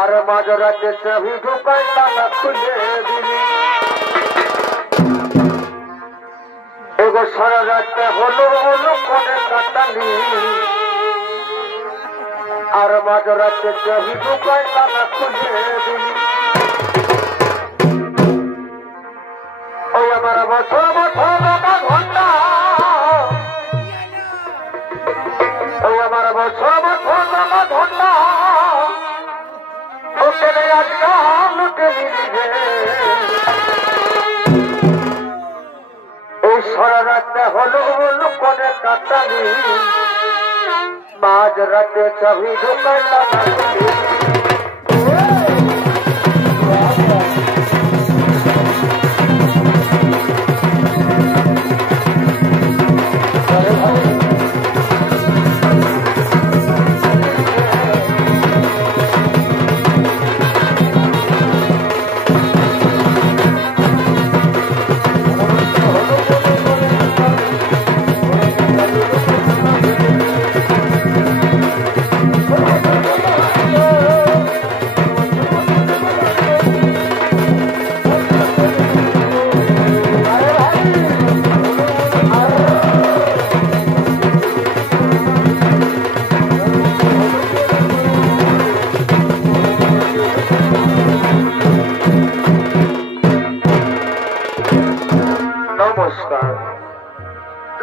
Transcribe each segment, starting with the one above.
আর মাঝরাতে চাবি ঢুকাই তালা খুলে দিলি এগো সারা রাতটা হলো হলো কোনে কাটালি আর মাঝরাতে চাবি ঢুকাই তালা খুলে দিলি ওই আমার বছর বছর ঘন্টা ওই আমার বছর বছর ঘন্টা এই সারা রাতটা হলো হলো কোনে কাটালি মাঝ রাতে চাবি ঢুকাই তালা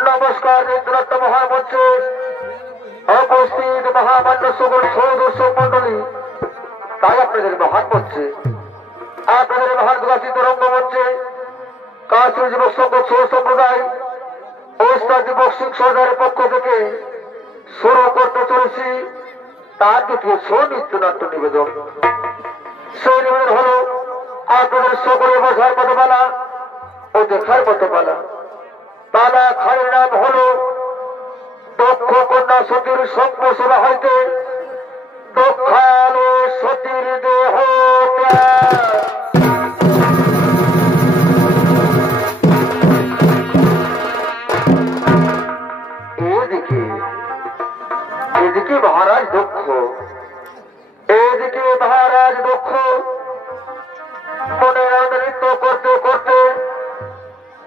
নমস্কার ইন্দ্রত্ব মহামঞ্চে উপস্থিত মহামান্য সকল সদস্য মন্ডলী তাই আপনাদের মহান মঞ্চে আপনাদের মহান বিকাশিত রঙ্গমঞ্চে কাশ্মীর যুবক সংঘ সম্প্রদায় ওস্তাদ যুবক সিং সরকারের পক্ষ থেকে শুরু করতে চলেছি তার দ্বিতীয় নৃত্যনাট্য নিবেদন। সেই নিবেদন হল আপনাদের সকলে বোঝার মতো পালা ও দেখার মতো পালা। পালা খায়ের নাম হল দক্ষ কন্যা সতীর সঙ্গ সেবা হইতে দক্ষালো সতীর দেহ এদিকে মহারাজ দক্ষ এদিকে মহারাজ দক্ষ মনের নৃত্য করতে করতে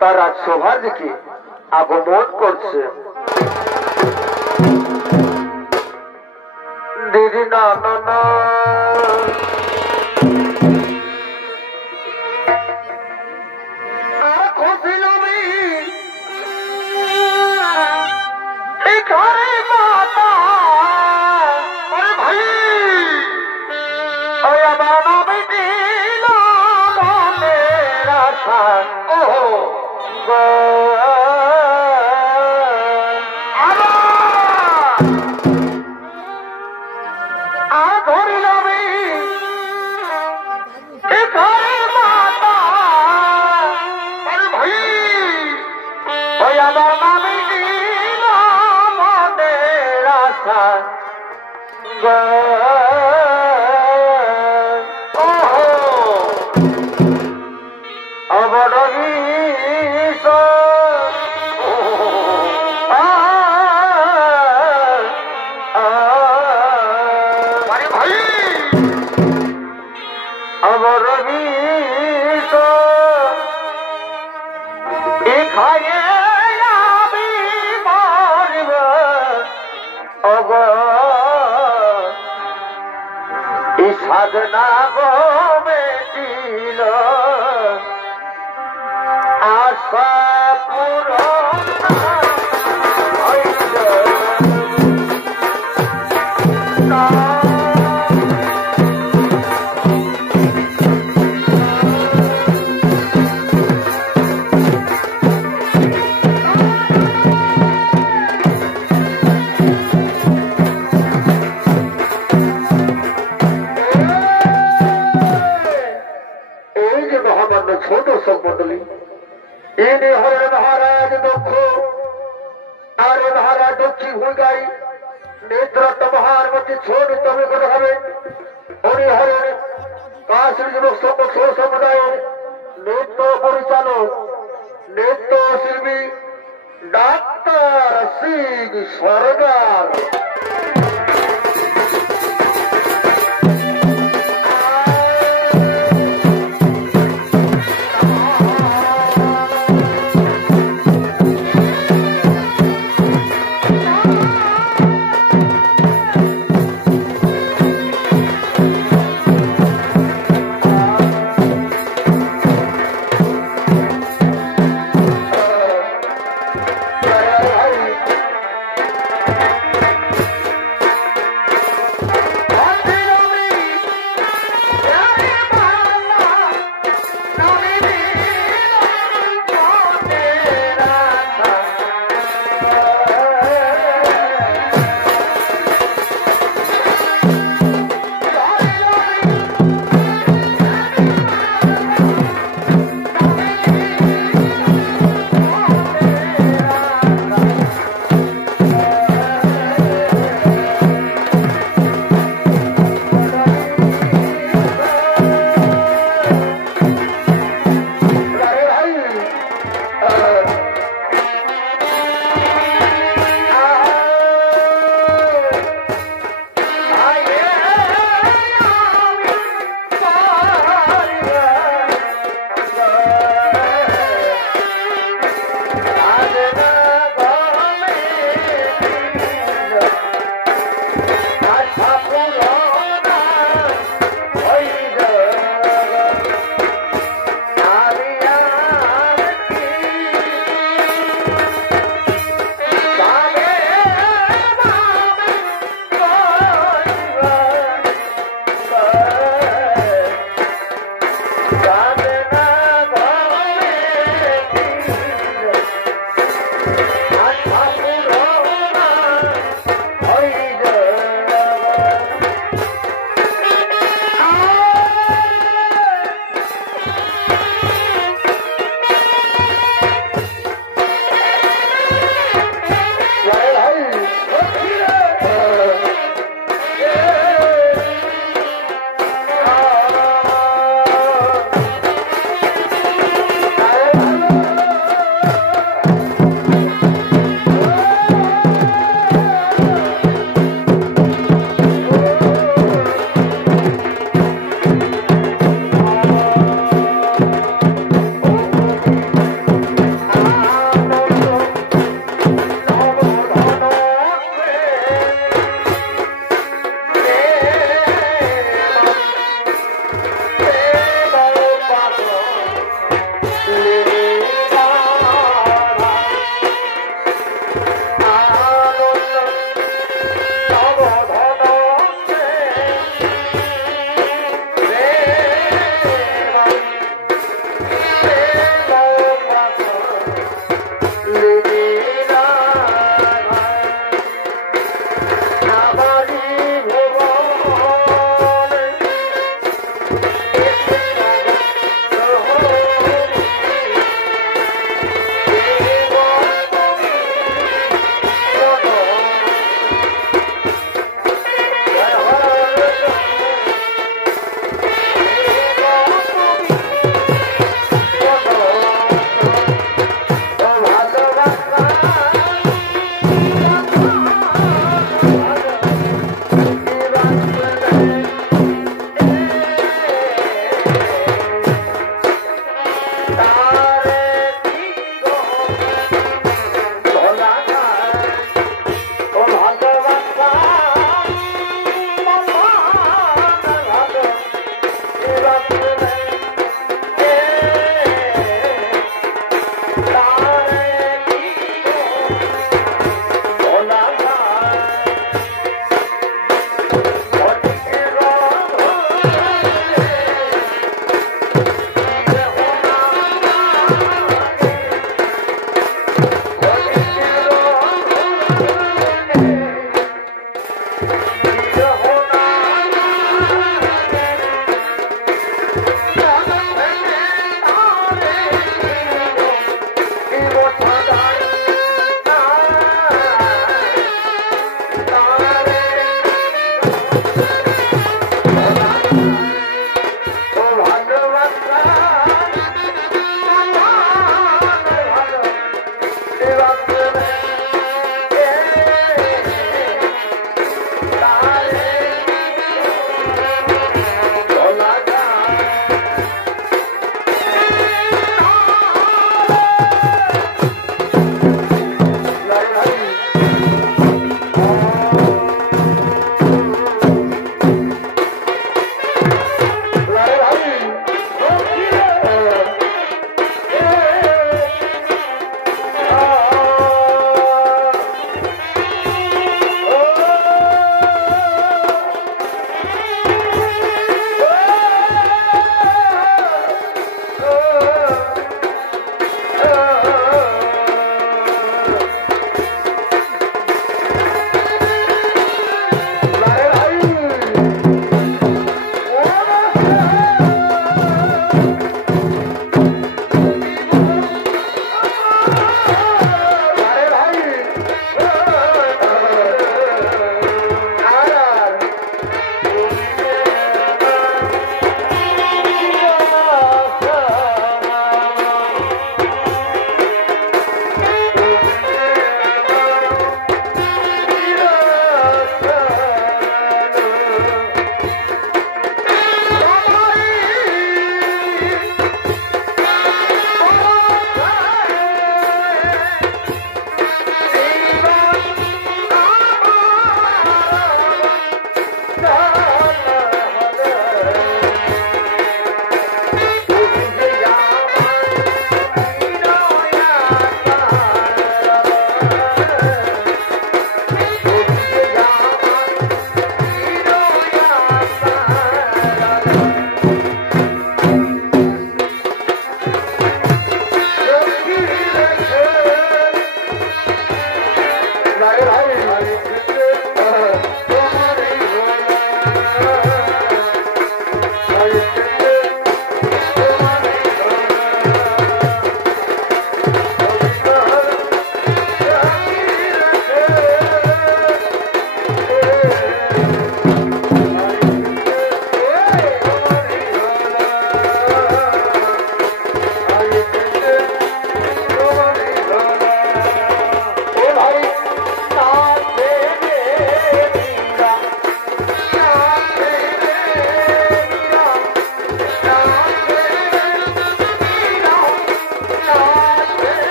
তার রাজসভার দিকে আগমন করছে। দিদি না না না সাধনা গো দিল আশা পূরণ ছোট সম্পন্ডলী ইনি হলেন মহারাজ দক্ষ আর মহারাজ দক্ষিণ ভূমিকাই নেতৃত্ব মহান মধ্যে ছোট তবে হবে উনি হলেন কাশ্মীর যুবক সংঘ সম্প্রদায়ের নৃত্য পরিচালক নৃত্য শিল্পী ডাক্তার সিং সরকার।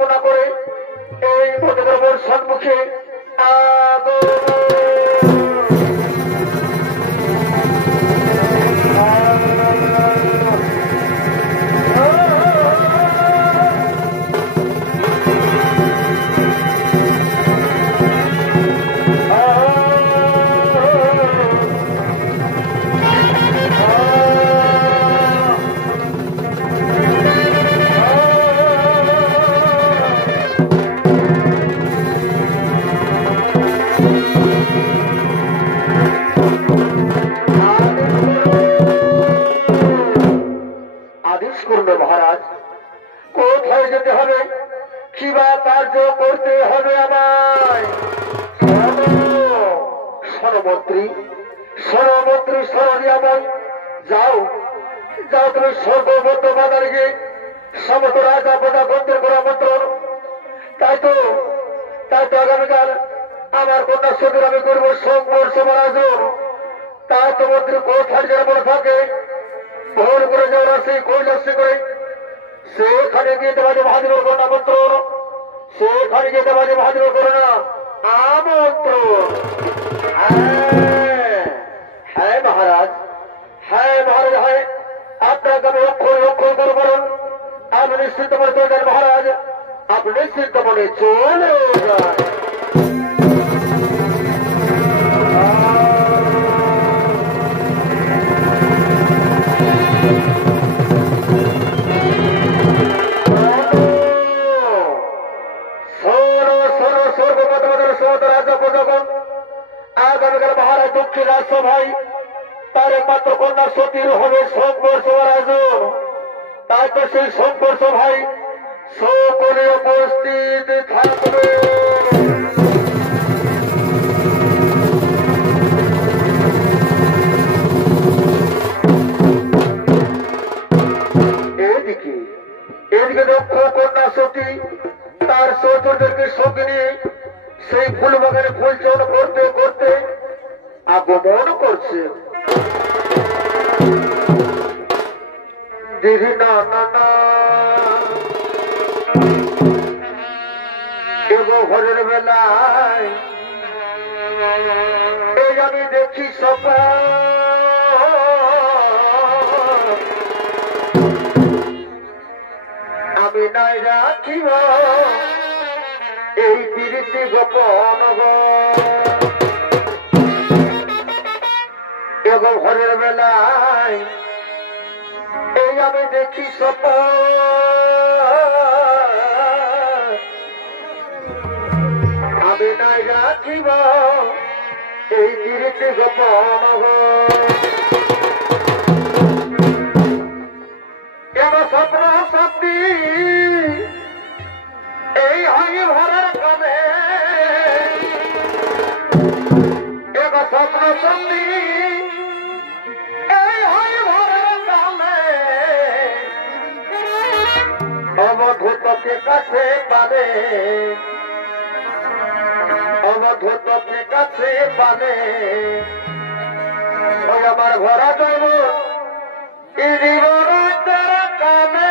কামনা করে এই পদকর্মর সম্মুখে মহারাজ কোথায় যেতে হবে, কিবা কার্য করতে হবে আমায়? স্বরমন্ত্রী স্বরমন্ত্রী স্বরণিয়াময়, যাও যাও তুমি সর্ববদ্ধ বাজারে গিয়ে সমস্ত রাজা প্রজাতন্ত্রের করা মন্ত্রণ। তাই তো আগামীকাল আমার কন্যা সদুর আমি করবো সংবর সমারাজন। তাই তো মন্ত্রী কোথায় যেন বলে থাকে ভোর করে যাওয়ার সেই কৈলাসী করে সেখানে যেতে পারে মহাদেবের কন্যা মন্ত্রণ, সেখানে যেতে পারে মহাদেবের কন্যা আমন্ত্রণ। হ্যাঁ মহারাজ, হ্যাঁ মহারাজ, হ্যাঁ আপনাকে আমি অক্ষর অক্ষর করে বলুন। আপনি নিশ্চিন্ত মনে চলে যান মহারাজ, আপনি নিশ্চিন্ত মনে চলে যান। আগামীকাল মহারাজ দক্ষিণ রাজসভায় তার একমাত্র কন্যা সতীর হবে সংঘর্ষ আয়োজন। তাই তো সেই সংঘর্ষ ভাই সকলে উপস্থিত থাকবে। এদিকে দক্ষ কন্যা সতী তার সৌজন্যকে সঙ্গে নিয়ে সেই ফুল বাগানে ফুল চয়ন করতে করতে আগমন করছে। দেরি না না না এগো ঘরের বেলায় এই আমি দেখি সকাল আমি নাই রাখিব এই প্রীতি গোপন এবং ঘরের বেলায় এই আমি দেখি স্বপ্ন আমি নাই রাখিব এই প্রীতি গোপন এবার স্বপ্ন সত্যি এই হয় ভরার কামে এবার স্বপ্ন সত্যি এই হয় ভরার কামে অবধূতকে কাছে পাবে অবধূতকে কাছে পাবে ওই আমার ভরা যাইব কামে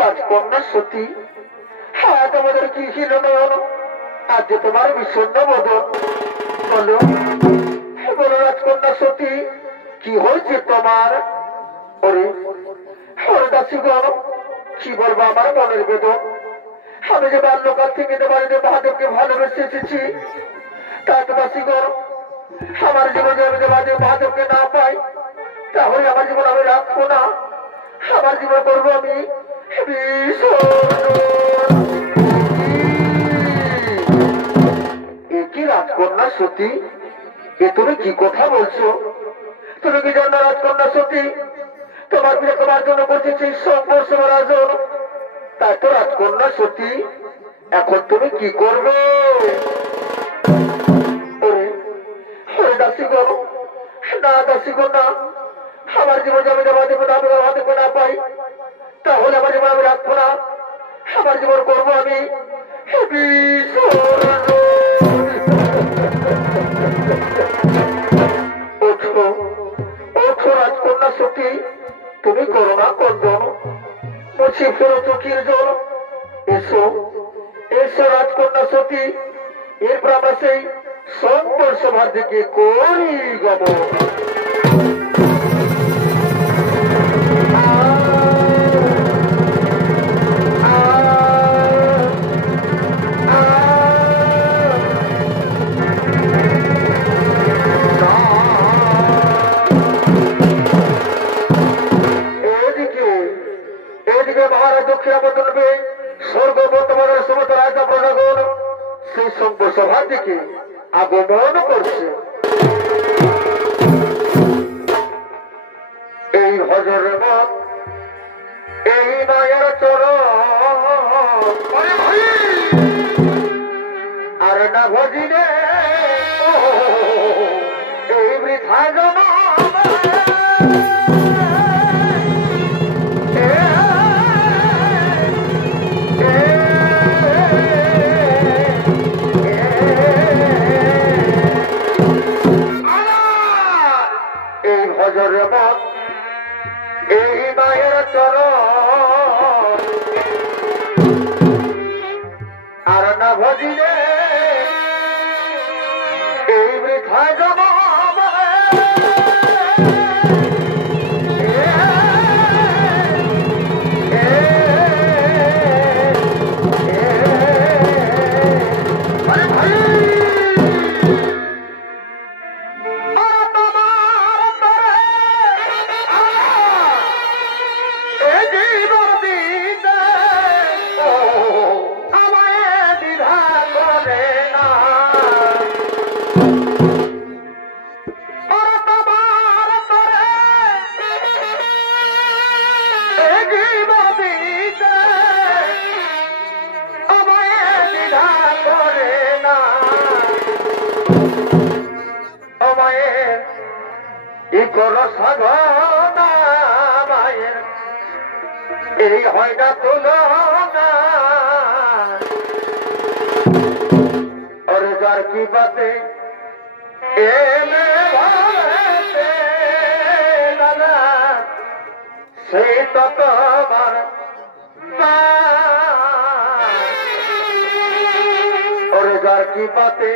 রাজকন্যা সতী হ্যাঁ তোমাদের কি ছিল আজ যে তোমার বিষণ্ণ বদন বলো বলো রাজকন্যা সতী কি হয়েছে তোমার ওরে ওরে দাসীগণ কি বলবো আমার মনের বেদন আমি যে বাল্যকাল থেকে তোমার যে মহাদেবকে ভালোবেসে এসেছি তা তো দাসীগণ আমার জীবনে আমি যে মহাদেবকে না পাই তাহলে আমার জীবন আমি রাখবো না আমার জীবন করবো আমি কি রাজকন্যা সতী এ তুমি কি কথা বলছো তুমি কি জানো রাজকন্যা সতী তোমার প্রিয় তোমার জন্য করতেছি সংঘর্ষ রাজন তাই তো রাজকন্যা সতী এখন তুমি কি করবে দাসীগণ না দাসীগণ না আমার জীবন আমি দেবো না পাই তাহলে আমার জীবন আমি রাখবো না আমার জীবন করবো আমি ওঠো ওঠো রাজকন্যা সতী তুমি করো না কন্দন মুছি ফেরো চোখের জল এ এসো এসো রাজকন্যা সতী, এরপর আমরা সেই শঙ্কর সভার দিকে করি গমন। মহারাজ দক্ষিণাবর্তনবে স্বর্গ বর্তমানের সমস্ত রাজা প্রজাগণ সেই শঙ্কর সভার দিকে আগমন করছে। এই হজরের মত এই মায়ের চরণ আর না ভজিলে এই বৃথা জমা এই মায়ের চরণ আর না ভজিলে এই বৃথা জমা সাধনা মায়ের এই হয় না তুলনা ওরে যার কি বাতে দাদা সেই তো তোমার ওরে যার কি বাতে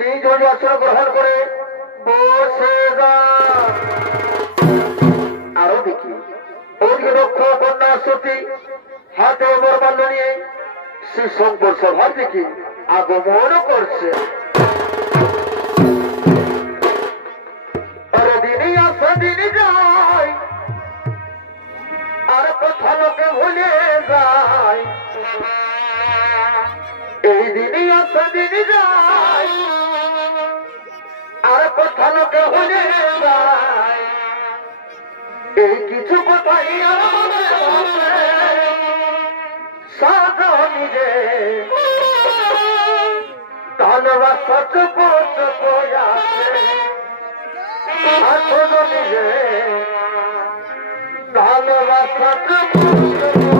নিজ আসন গ্রহণ করে বসে যান। আরো দেখি ওদিকে লক্ষ কন্যা সতী হাতে বরমাল্য নিয়ে শ্রী শঙ্কর সভার দিকে আগমন করছে। আরে দিনই আসে দিনই যায়, আর কথা লোকে ভুলে যায়। এই দিনই আসে দিনই যায়, আর কথা লোকে ভুলে যায়। এই কিছু কথাই সাজা নিজে ভালোবাসা চুপ চুপ আছে আসল নিজে ভালোবাসা চুপ চুপ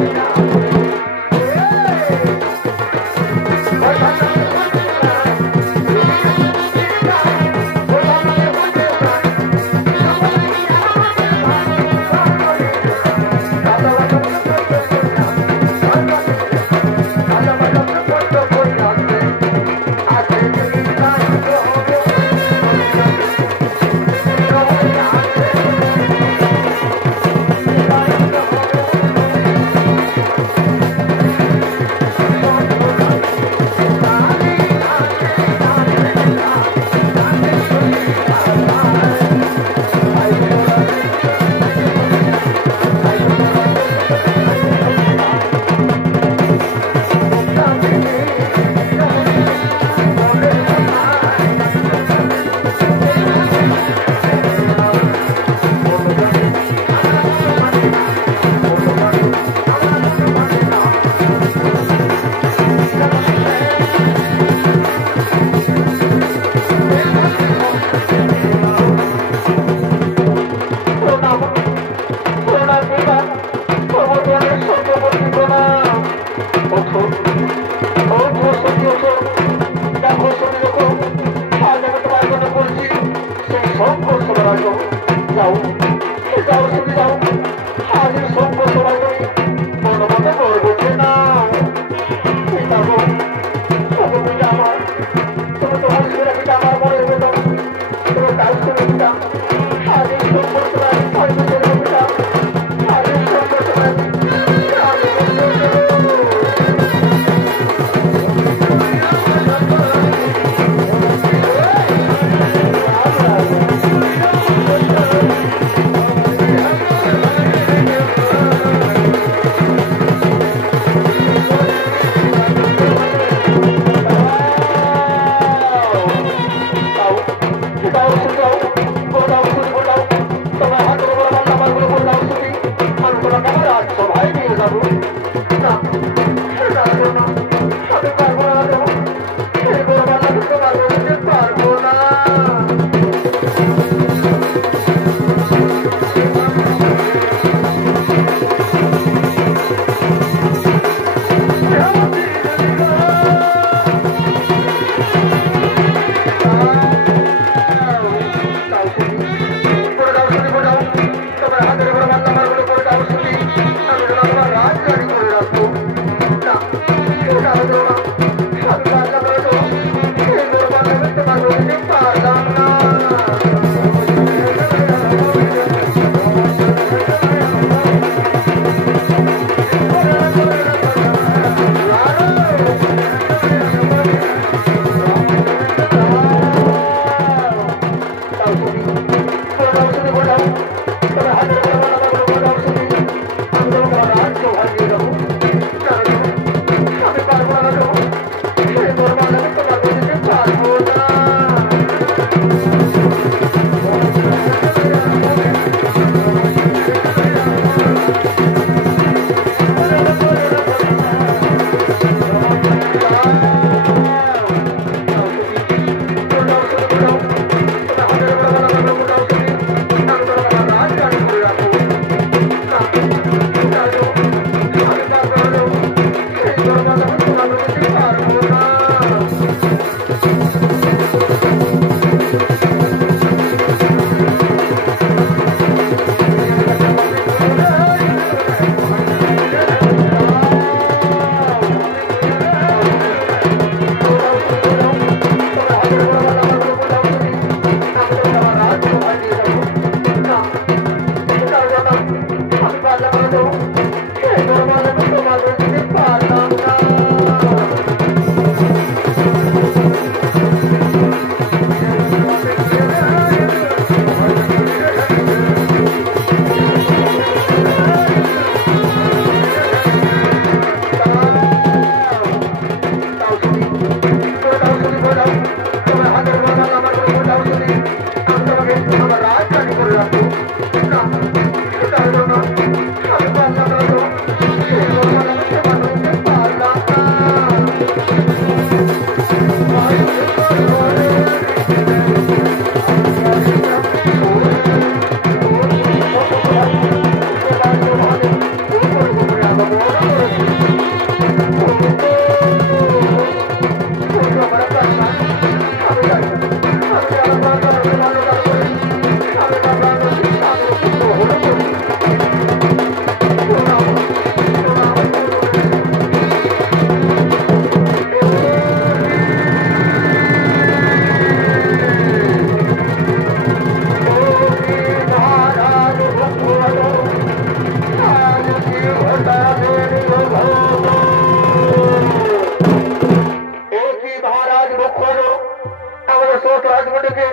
রাজমন্ডীকে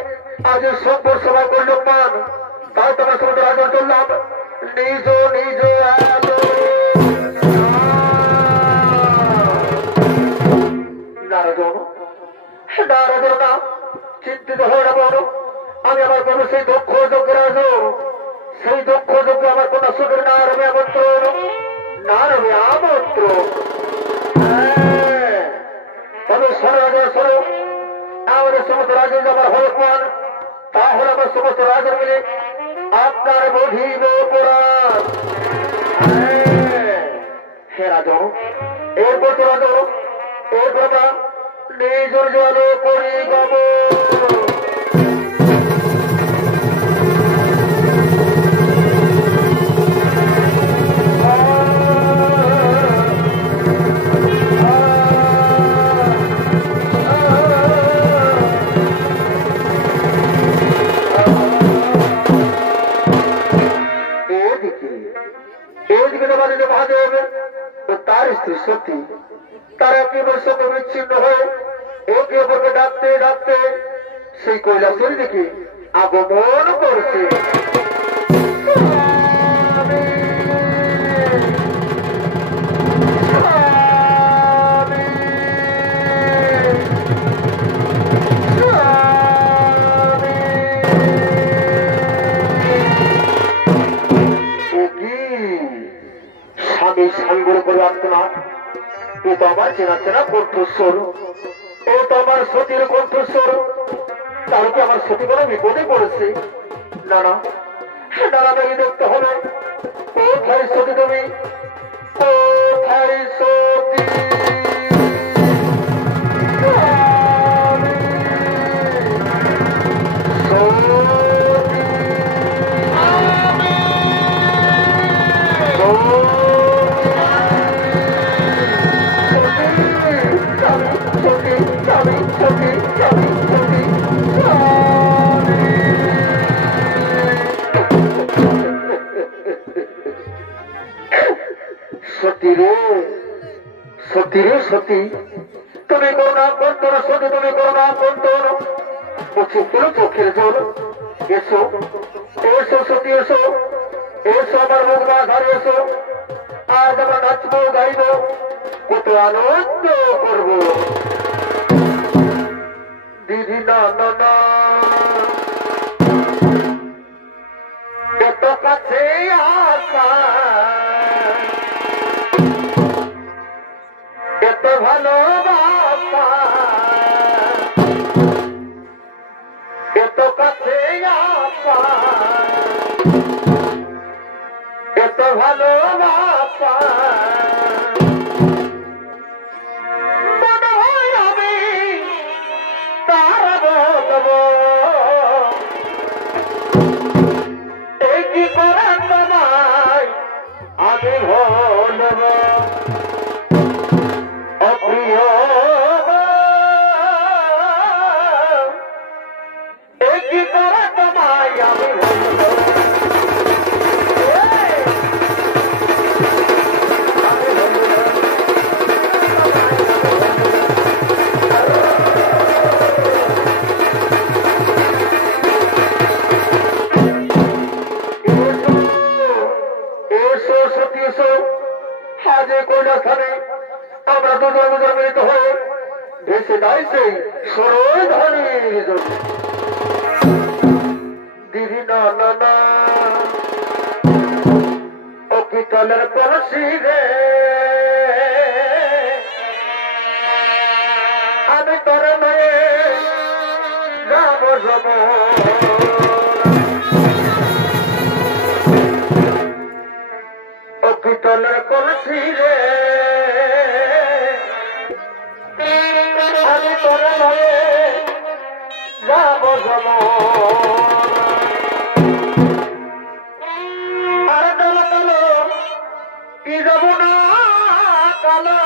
আজ সম্পর সভা করল মান, তাই তোমার সঙ্গে রাজা চললাম নিজ নিজ নারাজন নারাজন না চিন্তিত হয়ে না বড়, আমি আমার কোনো সেই দক্ষ যোগ্য রাজ, সেই দক্ষ যোগ্য আমার কোন সুখের না রবে আমন্ত্রণ, না রবে আমন্ত্রণ। তবে শোনো রাজা শোনো, আমাদের সমস্ত রাজা আমার হলমান, তাহলে আমার সমস্ত রাজা মিলে আপনার বধিব অপরাধ। হে রাজা, এরপর তো রাজা এরপর নিজ জল করি গব। মহাদেব ও তার স্ত্রী সতী তারা কেবল সাথে বিচ্ছিন্ন হয়ে একে অপরকে ডাকতে ডাকতে সেই কৈলাসের দিকে আগমন করছে। স্বামীগুলো করে আসতো না, এ তো আমার চেনা চেনা কণ্ঠস্বর, ও তো আমার সতীর কণ্ঠস্বর, তাহলে কি আমার সতী কোনো বিপদে পড়েছে? না না দাঁড়াদাঁড়ি দেখতে হবে, কোথায় সতী তুমি, কোথায় সতী? সতী রে সতী রে সতী, তুমি করুণা কন্তন সতী, তুমি করুণা কন্তন, চোখের জল, এসো এসো সতী এসো, এসো আমার মুখ না ঘরে এসো, আজ আমরা নাচবো গাইব, কত আনন্দ করবো। দিদি না না না এত কাছে আসা, এত ভালোবাসা, এত কাছে আসা, এত ভালোবাসা, মনে হয় আমি তারা বলবো এই কি করে তোমায় আমি ভুলব, অপ্রিয় এই কি করে তোমায় আমি ভুলব। কৈলাসে আমরা দুজন দুজন মিলিত হয়ে ভেসে যাই সেই সরল ধানের জন্য। দিদি না না না ও পিতলের কলসি রে, আমি তোর নয়ে যাব যাব, ও পিতলের কলসি রে, আমি তোর নয়ে যাব যাব। আরে কালো কালো কি যাব না কালো,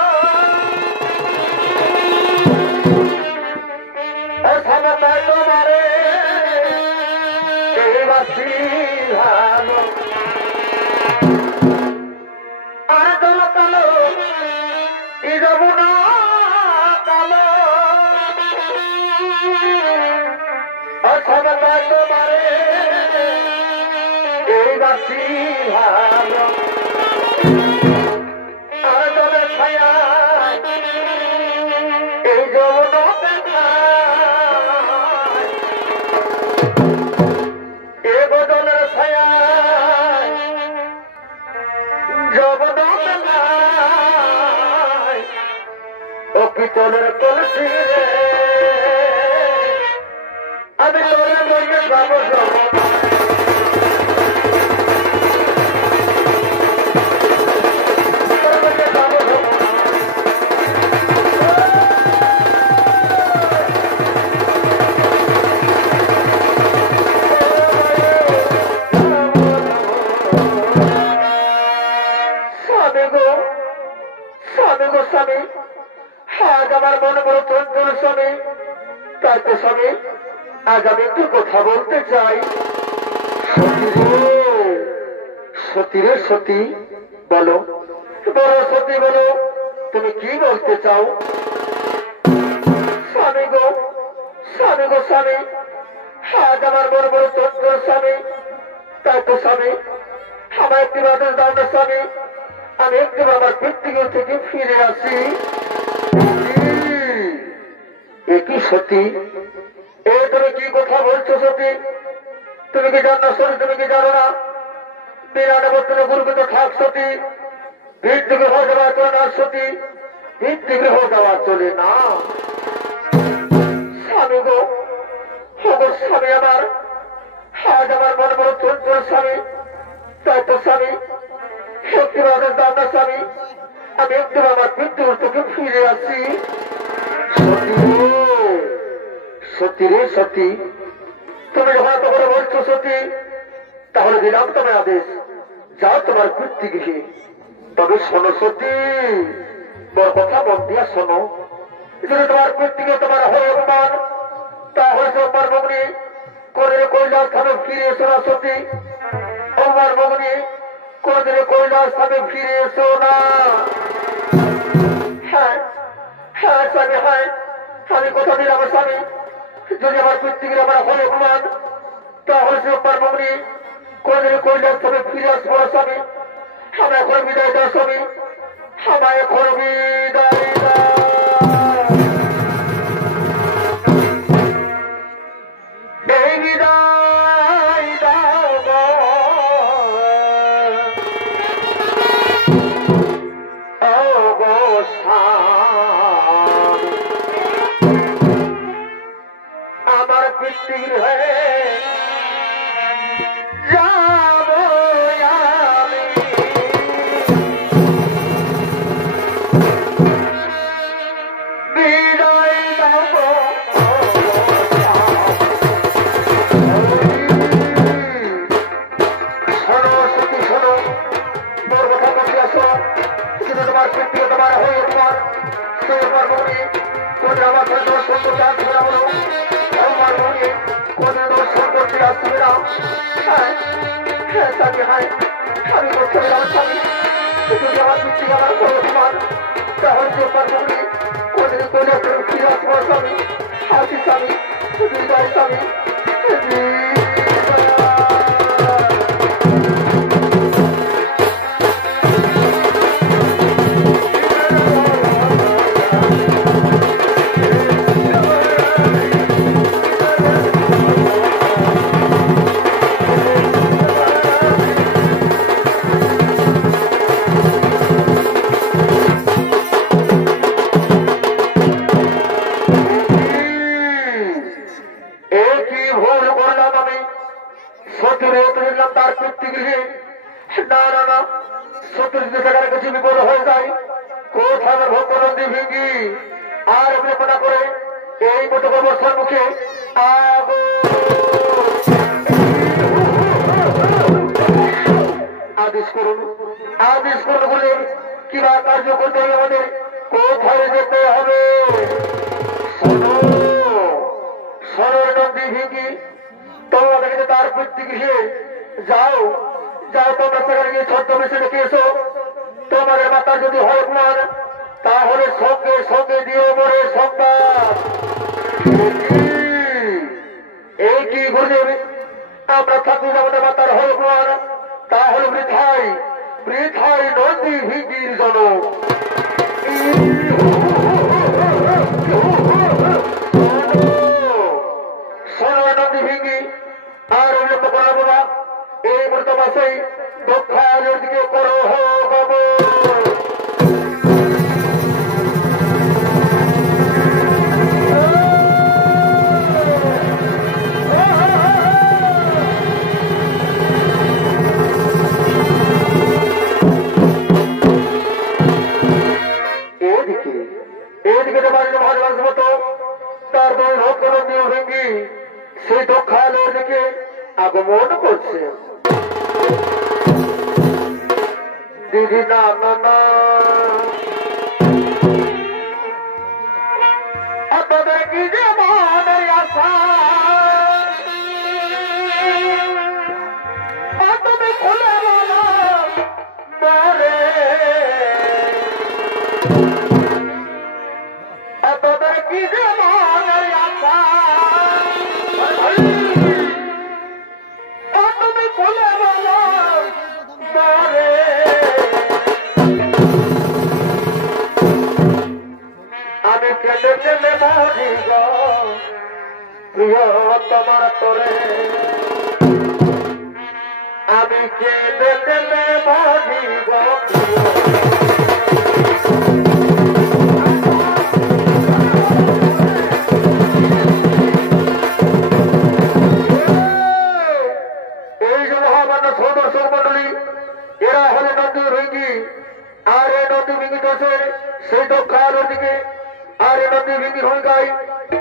সমতায় তোমারে এই বাসি ভালো। আরে কালো কালো কি যাব না কালো, সবে তোমারে এই বাসি ভালো আর তবে ছায়া এই যৌবন এ বদনের ছায়া যৌবন ও পিতলের কলসি রে আমি তোরে বলতে যাবো স্বামী আজ আমার মনে বড় চঞ্চল স্বামী তাই তো স্বামী আজ আমি একটু কথা বলতে চাই সতী রে সতী বলো বলো সতী বলো তুমি কি বলতে চাও স্বামী গো স্বামী গো স্বামী আজ আমার মনে বড় চঞ্চল স্বামী তাই তো স্বামী আমার একটি বাদল দাও না স্বামী আমি একটু আমার পৃথিবী থেকে ফিরে আসি একই সত্যি এ তুমি কি কথা বলছো সত্যি তুমি কি জানো সত্যি তুমি কি জানো না বিরানবর্তনে গুরুকে তো থাক সত্যি ভিত্তিগ্রহ দেওয়া চলে না সত্যি ভিত্তিগ্রহ দেওয়া চলে না স্বামী গো স্বামী আমার আজ আমার মনে বড় চঞ্চল স্বামী তাই তো স্বামী শক্তিবাদের দাদা স্বামী আমি একটু আমার মৃত্যুর থেকে ফিরে আসি সত্যি রে সত্যি তুমি যখন এত করে বলছো সত্যি তাহলে দিলাম তোমার আদেশ যাও তোমার কৃত্তি গৃহে তবে শোনো সত্যি বড় কথা মন দিয়া শোনো যদি তোমার কৃত্তিকে তোমার হয় অপমান তাহলে তোমার মগ্নি করে কৈলাস ধামে ফিরে এসো না সত্যি আমার মগ্নি কোনদিনে কৈলাস ধামে ফিরে এসো না হ্যাঁ হ্যাঁ স্বামী হ্যাঁ আমি কথা দিলাম স্বামী যদি আমার পৃথিবীর আমার হয় অপমান তাহলে সে পারবো নি কোনদিনে কৈলাস ধামে ফিরে আসবো না স্বামী আমার এখন বিদায় দাও স্বামী আমার এখন বিদায় দাও এই বিদায় দাও আমার পৃথিবীর হয়ে যাব আমি বিদায় দেব শোনো সত্যি শোনো তোর কথা বলতে আসো কিন্তু তোমার পৃথিবী তোমার হয়ে তোমার সে পারবো কোথায় আমার সত্য চাষ করা হলো আমার মনে কোন সম্পত্তি আসবে না হ্যাঁ হ্যাঁ স্বামী হ্যাঁ আমি করতে পেলাম স্বামী যদি আমার পৃথিবী আমার হয়ে তোমার তাহলে সে পারবো কোনদিন কোন ফিরে আসবো স্বামী আসি স্বামী বিদায় স্বামী তার পৃথিবীগৃহে না না না সত্যি সেখানে কিছু বিপদ হয়ে যায় কোথাও ভক্ত নদী ভেঙ্গি আর মনে করে এই মতো অবস্থার মুখে আদেশ করুন বলে কিবা কার্য করতে হবে আমাদের কোথায় যেতে হবে সরল নদী ভেঙ্গি তোমাদের তার পৃথিবীগৃহে যাও যাও তোমরা সেখানে গিয়ে ছদ্মবেশে দেখে এসো তোমাদের মাতা যদি হয় অপমান তাহলে সঙ্গে সঙ্গে দিও মরে সংবাদ এই কি গুরুদেব আমরা থাকি আমাদের মাতার হল তা হল বৃথাই বৃথাই নদী ভিজির জনক নদী ভিঙ্গি আর অভিযোগ করা বাবা এই বর্তমাসেই দক্ষিণের দিকে করো হো বাবু এদিকে মহারাজ মতো তার দুই ভক্ত নদী ভেঙ্গি সেই দক্ষিণের দিকে আগমন করছে দিদি না না আপনাদের কি যে মনের আশা তুমি খুলে মরে আপনাদের কি যে মনের আশা তুমি খুলে মরে আমি কেটে কেটে মরি গো প্রিয় তোমার তোরে আমি কেটে কেটে মরি গো এই যে মহামান্য সদস্য মন্ডলী এরা হলে নদী ভেঙ্গি আর এই নদী ভেঙ্গি দোষের সেই দক্ষিণের দিকে আর এই নদী ভেঙ্গি ভূমিকায়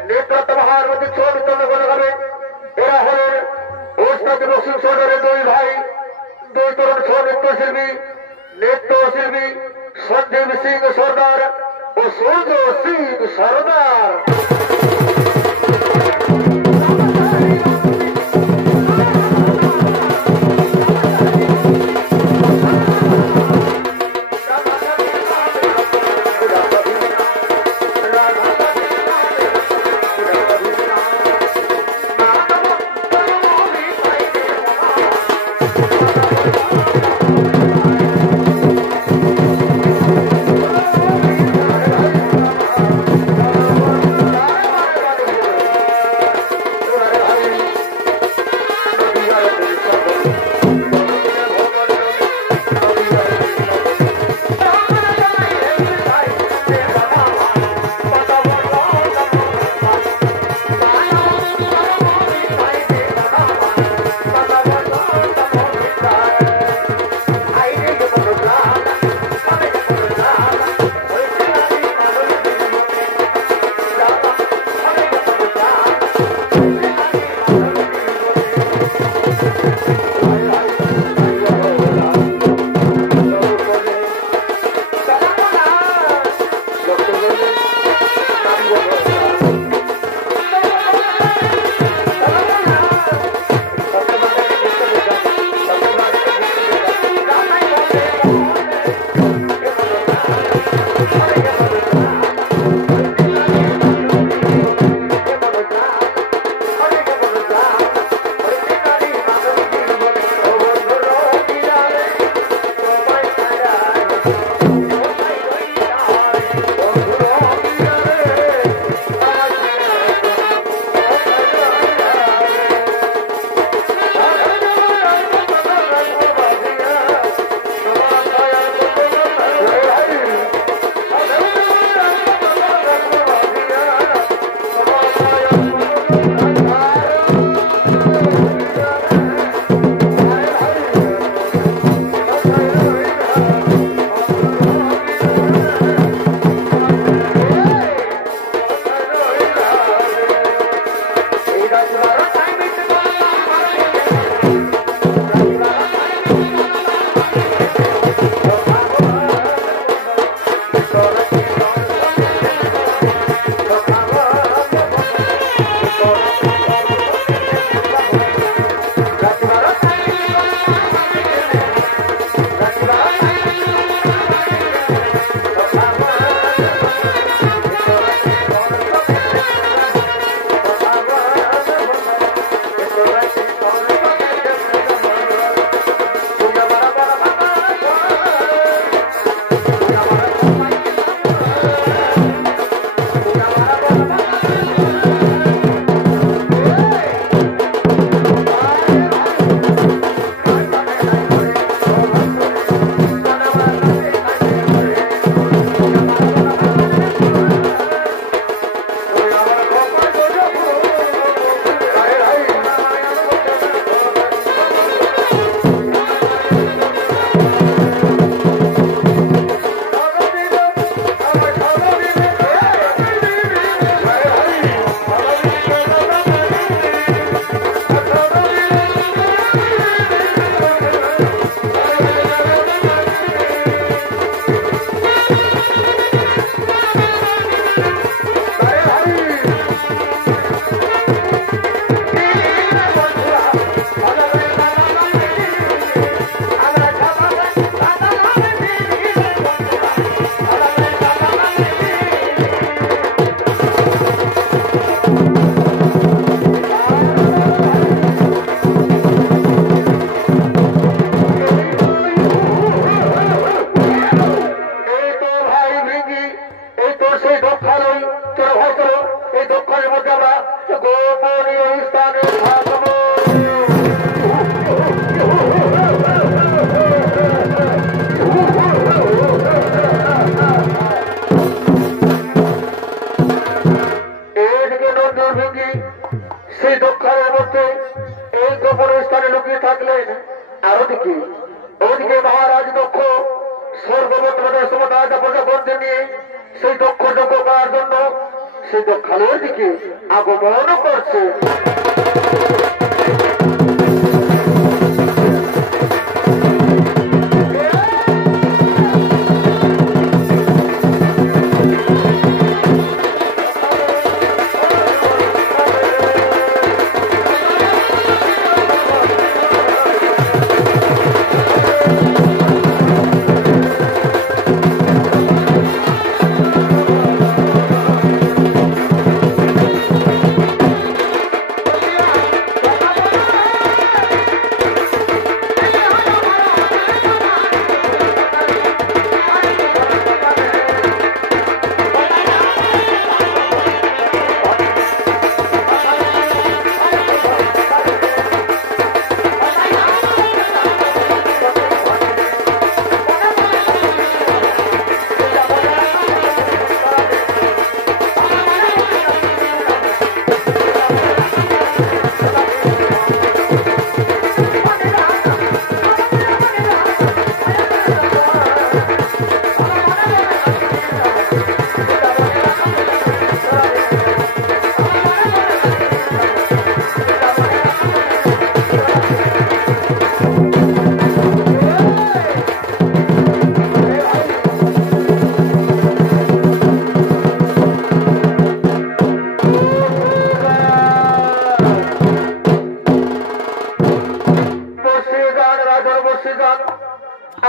নেতৃত্ব মহারমতি ছবি তুলে বলে হবে এরা হলেন ওস্তাদ বসিম সরকারের দুই ভাই দুই তরুণ নৃত্যশিল্পী নৃত্যশিল্পী সঞ্জীব সিং সর্দার ও সূর্য সিং সর্দার দক্ষিণের মধ্যে এই গোপন স্থানে লুকিয়ে থাকলেন। আর ওদিকে মহারাজ দক্ষ সর্বমন্ত্রদের সময় প্রজাপতি নিয়ে সেই দক্ষ যজ্ঞ করার জন্য সেই দক্ষালের দিকে আগমন করছে।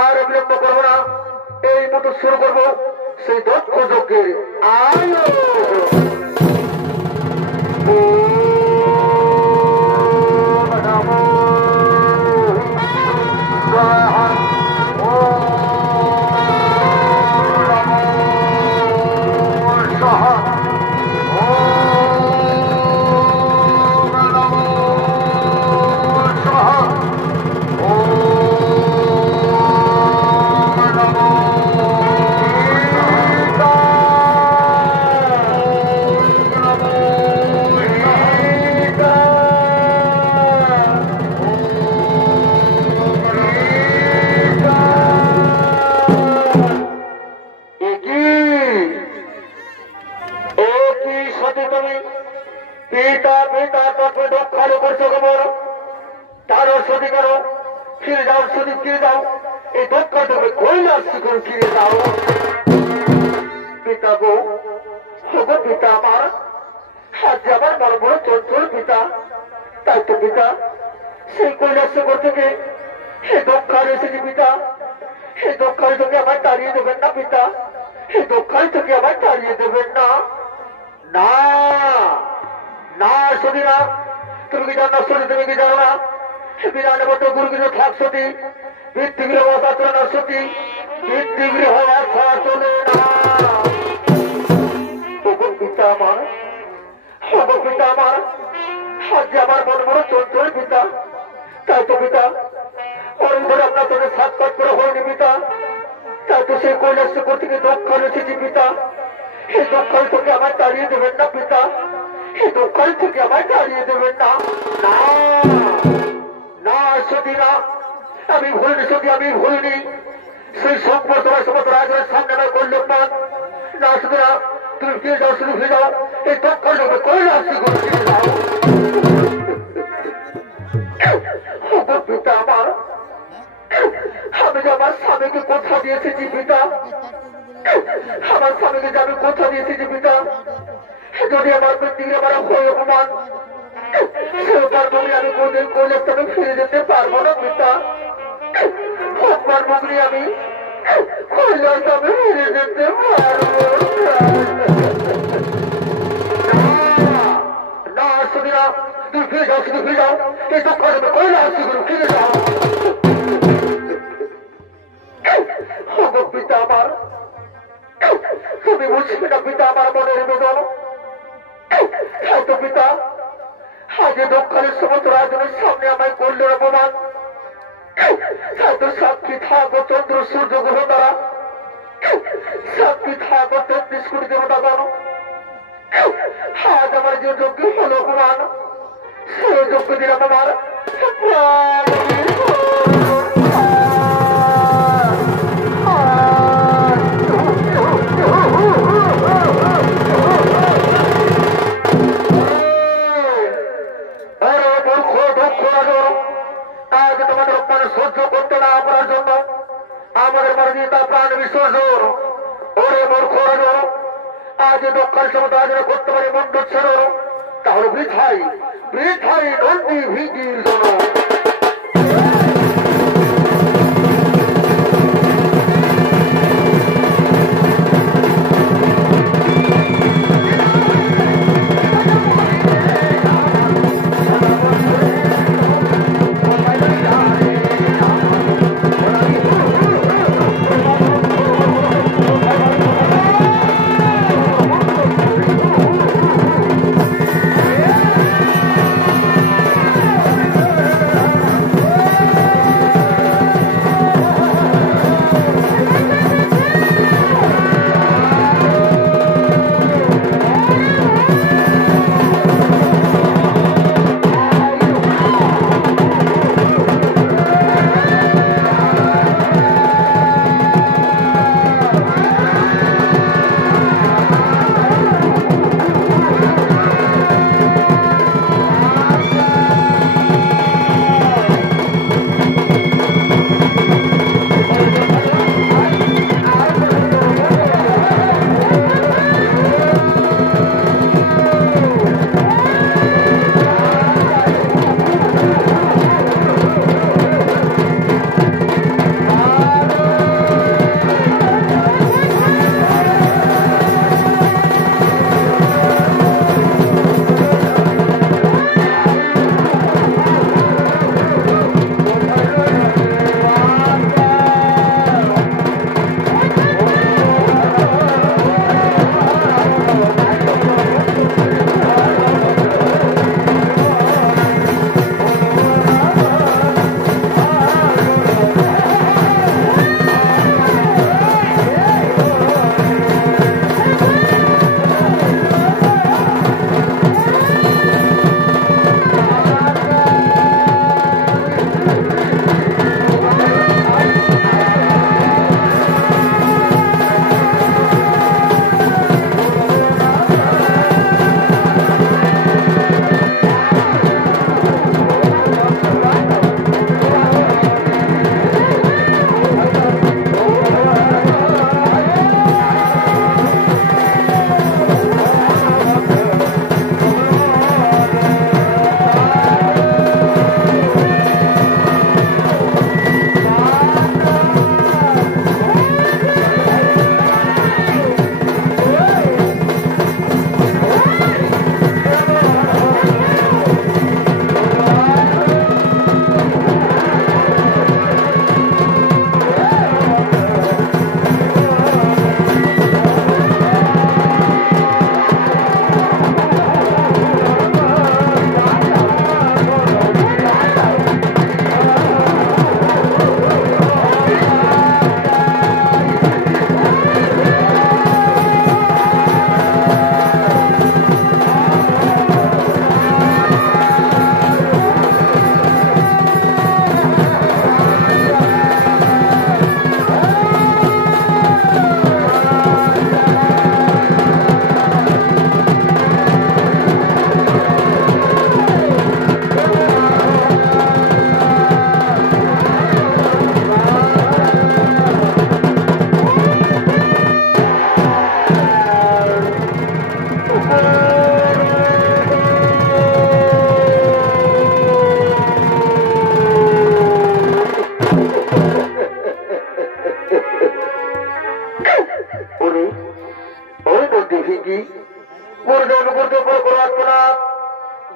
আর বিলম্ব করবো না, এই মতো শুরু করবো সেই দক্ষ যজ্ঞের যোগ্য দিলাম আমার আজ তোমাদের অপমান সহ্য করতে না পারার জন্য আমাদের মনে দিয়ে তার প্রাণ বিসর্জন ওরে মূর্খ আজ দক্ষিণ সমুদ্র আজ করতে পারি মন্ডচ্ছর তাহলে বৃথাই বৃথাই নন্দী ভিজির জন্য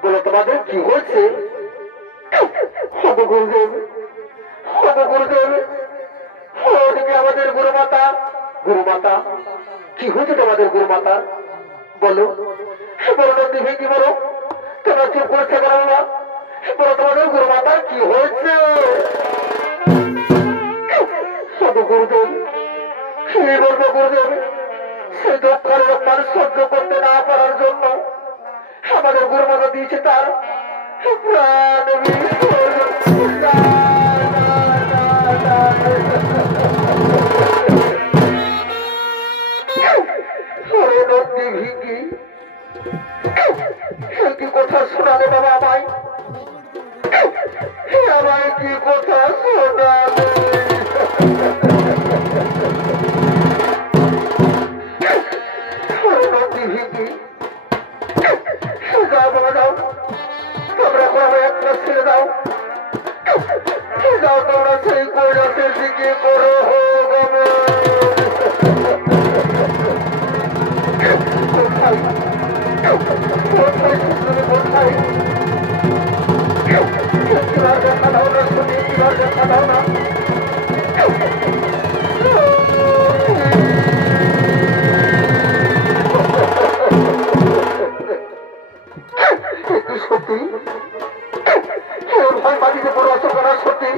বলো তোমাদের কি হয়েছে? আমাদের গুরু মাতা কি হয়েছে তোমাদের গুরু মাতা? বলো বলো নন্দী ভেঙ্গি বলো, তোমরা চুপ করছে কেন বাবা? বলো তোমাদের গুরু মাতার কি হয়েছে? গুরুদেব কি বলবো গুরুদেব, সেই দুঃখের অপমান সহ্য করতে না পারার জন্য আমাদের গুরু মাতা দিয়েছে তার কি কথা শোনালে বাবা আমায়, আমায় কি কথা শোনালে? যাও বাবা যাও, তোমরা করো একটা ছেড়ে দাও, যাও তোমরা সেই কৈলাসের দিকে করো কোথায় কোথায় কোথায় দেখা দাও না, শুনি দেখা দাও না। সত্যি ভয় বাড়িতে বড় অসুখ না, সত্যি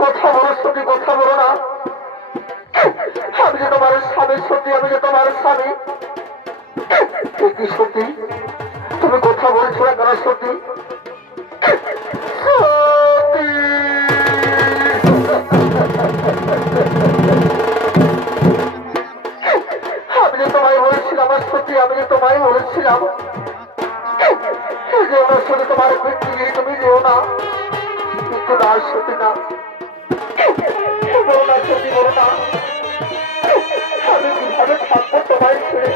কথা বলো, সত্যি কথা বলো না। আমি যে তোমার স্বামী, সত্যি আমি যে তোমার স্বামী। সত্যি তুমি কথা বলছো না কেন? সত্যি আমি যে তোমায় বলেছিলাম, সত্যি আমি যে তোমায় বলেছিলাম যে ওনার সাথে তোমার বৃত্তি তুমি যেও না, কিন্তু না, সত্যি না, বলো না, সত্যি বলো না। আমি কিভাবে থাকবো তোমায় ছেড়ে?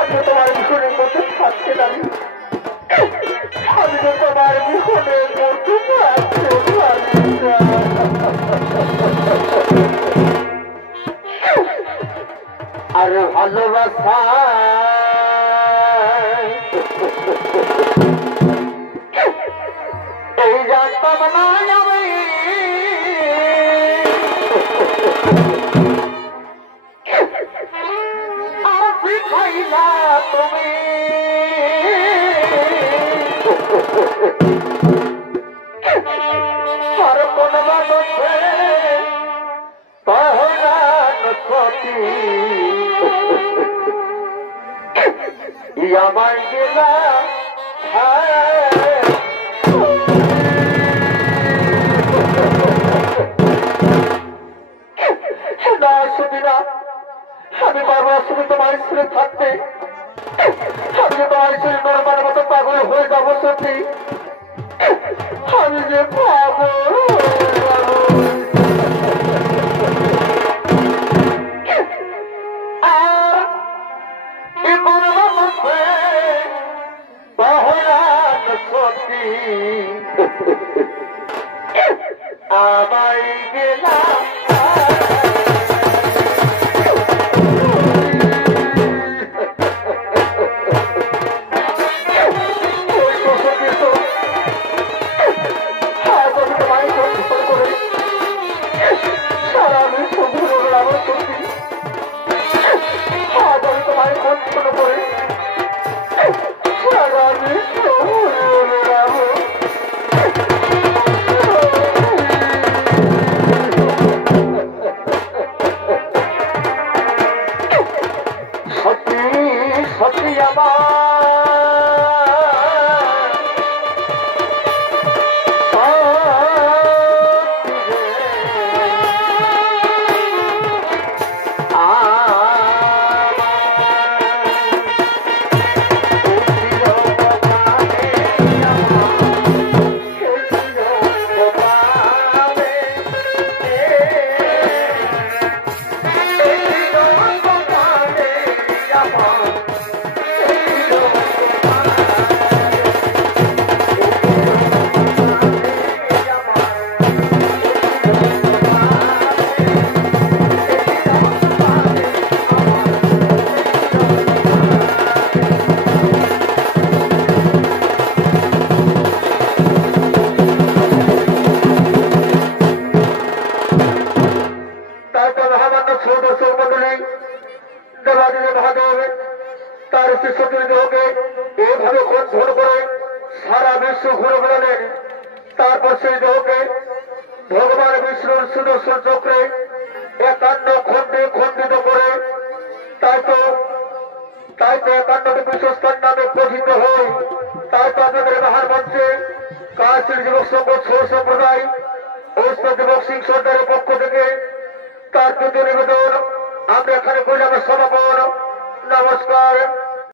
আমি তোমার বিহনের মধ্যে থাকতে পারি, আমি তো তোমার বিহনের মধ্যে থাকতে পারি। আর ভালোবাসা এই জানতাম না আমি, শিখাইলা তুমি আর কোন বাদে পহরান সতী আমার গেলা না, শুধু না, আমি পারবো শুধু তোমার ছেলে থাকতে, আমি যে তোমার ছেলে নরমার মতো পাগল হয়ে যাবো। সত্যি আমি যে পাগল আমার গেলাম তার শিষ্যদের দেহকে এভাবে খোঁজ করে সারা বিশ্ব ঘুরে বেড়ালেন। তারপর সেই দেহকে ভগবান বিষ্ণুর সুদর্শন চক্রে 51 খণ্ডে খণ্ডিত করে তাই তো 51টি বিশ্বস্তার নামে প্রথিত হয়। তারপর আপনাদের মহান মঞ্চে কাশীর যুবক সংঘ ছৌ সম্প্রদায় ওস্তাদ যুবক সিং সরকারের পক্ষ থেকে তার প্রতি নিবেদন আমরা এখানে করলাম সমাপন। নমস্কার।